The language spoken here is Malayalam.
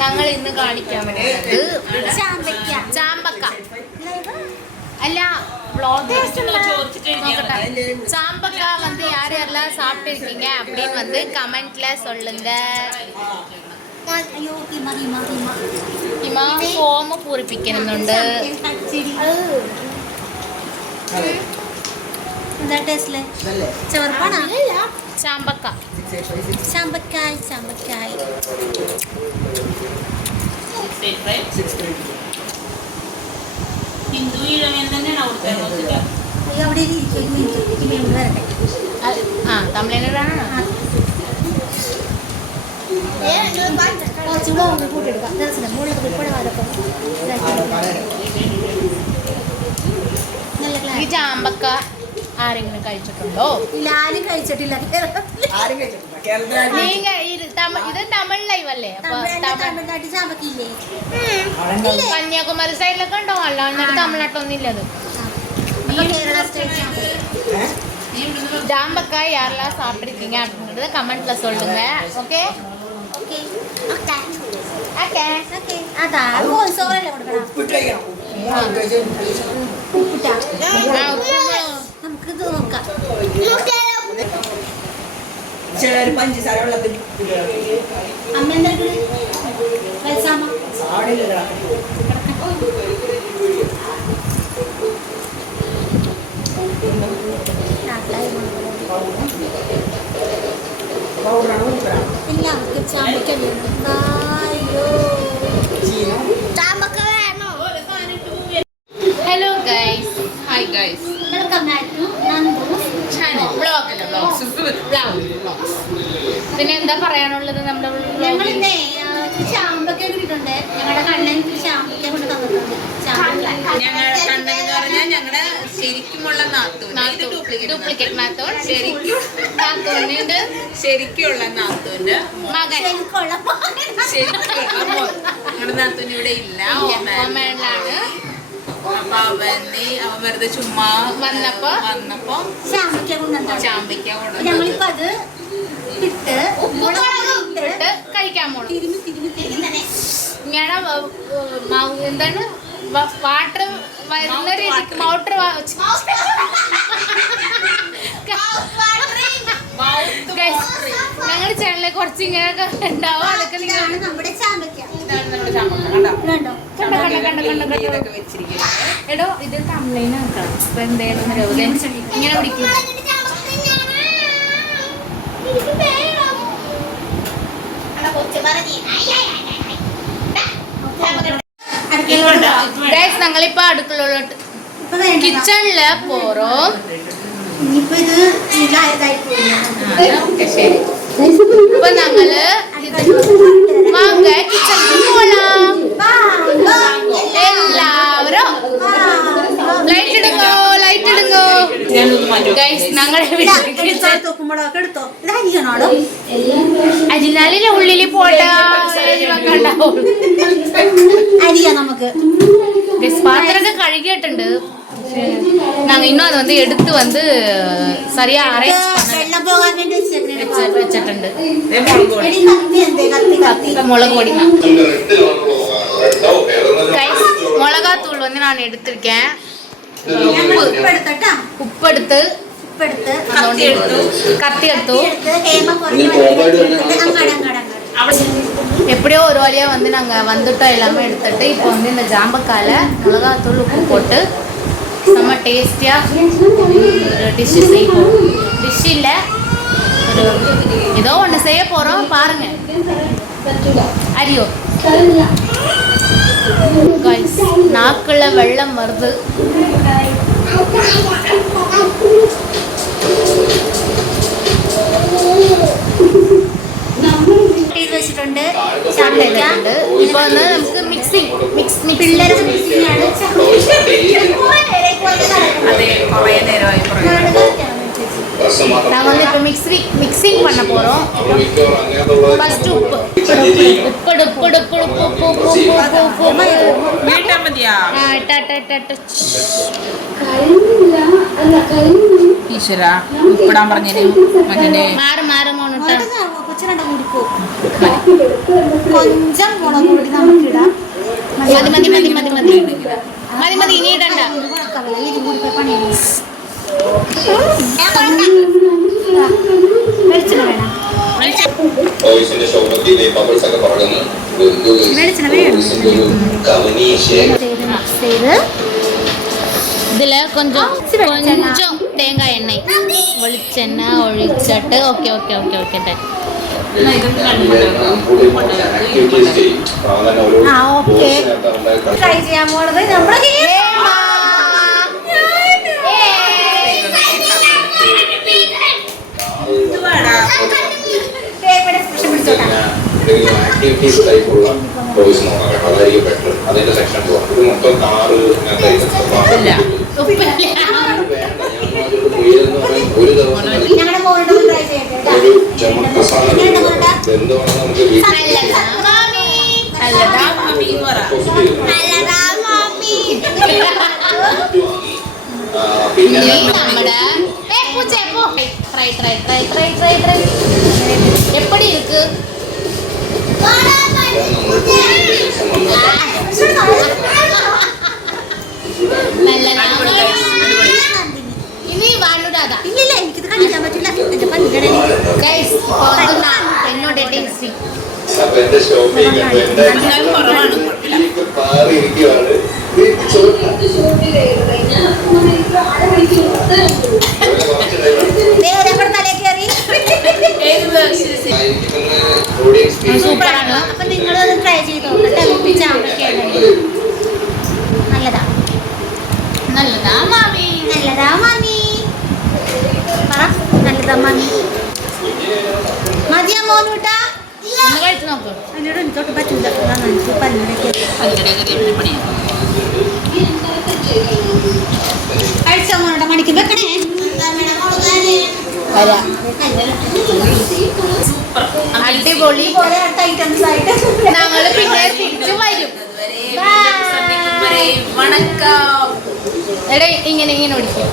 ഞങ്ങൾ ഇന്ന് കാണിക്കാൻ പോകുന്നത് ചാമ്പക്ക അല്ല വ്ളോഗ് നോക്കട്ടെ. சாம்பக்க வந்து யார் யாரெல்லாம் சாப்பிட்டுருக்கீங்க அப்படின்னு வந்து கமெண்ட்ல சொல்லுங்க. ഹിമ ഫോം പൂരിപ്പിക്കുന്നുണ്ട്. ചാമ്പക്ക ചാമ്പക്കായ് ചാമ്പക്കായ് തമിഴ്നാടാണ്. ഈ ചാമ്പക്ക ആരെങ്കിലും കഴിച്ചിട്ടുണ്ടോ? ആരും കഴിച്ചിട്ടില്ല. ഇത് തമിഴ് ലൈവ് അല്ലേ? കന്യാകുമാരി സൈഡിലൊക്കെ ഉണ്ടോ? അല്ലാണ്ട് തമിഴ്നാട്ടിലൊന്നും ഇല്ലത്. ஜாம்பக்காய் யாரெல்லாம் சாப்பிட்ருக்கீங்க அப்படின்றது கமெண்ட்ல சொல்லுங்க. Okay okay okay okay okay அதான் ஓ சோறல கொடுக்கணும். உப்புட்டா നമുക്ക് ഇത് നോക്കാം. ചിലർ പഞ്ചസാര വെള്ളത്തിൽ അമ്മ എന്തെങ്കിലും വെച്ചാമ സാടില്ല. Hello guys, hi guys, welcome back to Nandu's channel. പിന്നെ എന്താ പറയാനുള്ളത്? നമ്മുടെ ചാമ്പക്ക കിട്ടിയിട്ടുണ്ട്. ഞങ്ങളുടെ കണ്ണൻ ചാമ്പക്ക കൊണ്ട് തന്നിട്ടുണ്ട്. ഞങ്ങളുടെ ശരിക്കുമുള്ള ഡ്യൂപ്ലിക്കേറ്റ് നാത്തൂൻ, ശരിക്കുള്ള നാത്തൂന്റെ മകൻ. ഞങ്ങളുടെ നാത്തൂൻ ഇവിടെ ഇല്ല, ഓമേലാണ്. അപ്പൊ അവൻ വെറുതെ ചുമ്മാ വന്നപ്പോ ചാമ്പക്ക കൊണ്ടു ഞങ്ങളിപ്പോ അത് ഇട്ട് ഉപ്പിട്ട് കഴിക്കാൻ പോണു. ഇങ്ങനെ എന്താണ് വാട്ടർ വരുന്ന രീതിക്ക് മോട്ടർ ഞങ്ങളുടെ ചാനലിൽ കുറച്ച് ഇങ്ങനെയൊക്കെ ഉണ്ടാവും. അതൊക്കെ നമ്മുടെ എടോ ഇത് തമിഴിന് നോക്കണം. ഇപ്പൊ എന്തായാലും ഇങ്ങനെ പിടിക്കും. ഞങ്ങളിപ്പോ അടുക്കളോട്ട് കിച്ചണില് പോറോം. ഇപ്പൊ ഞങ്ങള് വാങ്ങ കിച്ചണിൽ പോലാം. എല്ലാവരും ലൈറ്റ് ഇടുങ്ങോ, ലൈറ്റ് ഇടുങ്ങോ ഗൈസ്. ഞങ്ങളുടെ അരിനാലിലെ ഉള്ളില് പോട്ടെ അരിയാ നമുക്ക്. പാത്രമൊക്കെ കഴുകിയിട്ടുണ്ട്. நாங்க இன்னும் அதை வந்து எடுத்து வந்து சரியா அரேஞ்ச் வச்சிട്ടുണ്ട്. முளகு பொடி, மிளகாத்தூள் வந்து நான் எடுத்திருக்கேன். உப்பு எடுத்து கத்தி எடுத்து எப்படியோ ஒரு வழியாக வந்து நாங்கள் வந்துட்டோம். எல்லாமே எடுத்துட்டு இப்போ வந்து இந்த ஜாம்பக்காயில் மிளகாத்தூள் உப்பு போட்டு செம்ம டேஸ்டியாக டிஷ்ஷு செய்வோம். டிஷ் இல்லை, ஒரு ஏதோ ஒன்று செய்ய போகிறோம். பாருங்கள். அரியோ காய்ஸ், நாக்கில் வெள்ளம் வருது. വെച്ചിട്ടുണ്ട്. ഇപ്പൊ വന്ന് നമുക്ക് മിക്സിംഗ് പിള്ളേർക്ക് മിക്സിംഗ് ആണ്. അതെ, കുറേ നേരമായി நாங்கள் வந்து இப்போ மிக்சிங் பண்ண போகிறோம். ஃபர்ஸ்ட் உப்பு ഈശ്വരാ ഉപ്പിടാൻ പറഞ്ഞേ മറ്റേ മാറും കൊഞ്ചം മുളക് പൊടി നമുക്ക് ഇടാം. മതി ഇനി ഇടണ്ട. വെളിച്ചെണ്ണ വേണം. വെളിച്ചെണ്ണ വേണം. മിക്സ് ചെയ്ത് ഇതിൽ കൊഞ്ചം തേങ്ങാ എണ്ണ വെളിച്ചെണ്ണ ഒഴിച്ചിട്ട് ഓക്കെ ഓക്കെ. ട്രൈ ചെയ്യാൻ പോണത് നമ്മുടെ അതിന്റെ സെക്ഷൻ ഇത് മൊത്തം കാറ് ഒരു ദിവസം ഞങ്ങളുടെ മോളുടെ ട്രൈ ചെയ്യട്ടെ. ഒരു ചുമന്ന സാധനം എന്തുവാണ് നമുക്ക് പിന്നെ നമ്മുടെ எப்படி இருக்கு? ഇനി വാണുരാതാ ഇല്ല എനിക്കിത് കണ്ടിക്കാൻ പറ്റില്ല. എന്റെ പല്ലുകട എന്നോട് ടേസ്റ്റി അപ്പൊ എന്റെ ഷോപ്പിംഗ് മാറിയിരിക്കുവാണ്. സൂപ്പറാണ്. അപ്പൊ നിങ്ങളൊന്ന് ട്രൈ ചെയ്ത് നോക്കട്ടെ. ചാമ്പൊക്കെയാണ് നല്ലതാ മാമി നല്ലതാ മാമി പറ. നല്ലതാ മാമി. മതിയാ മോനൂട്ടാ ഒന്ന് കഴിച്ചു നോക്ക്. അതിനോട് എനിക്കോട്ട് പറ്റൂല. പല്ലുടക്കി കഴിച്ചോ മോനോട്ടാ. മണിക്ക് വെക്കണേ. അടിപൊളി. പോലെ ഐറ്റംസ് ആയിട്ട് ഞങ്ങൾ പിന്നെ തിരിച്ചു വരും. വണക്കം എടാ ഇങ്ങനെ ഓടിക്കും.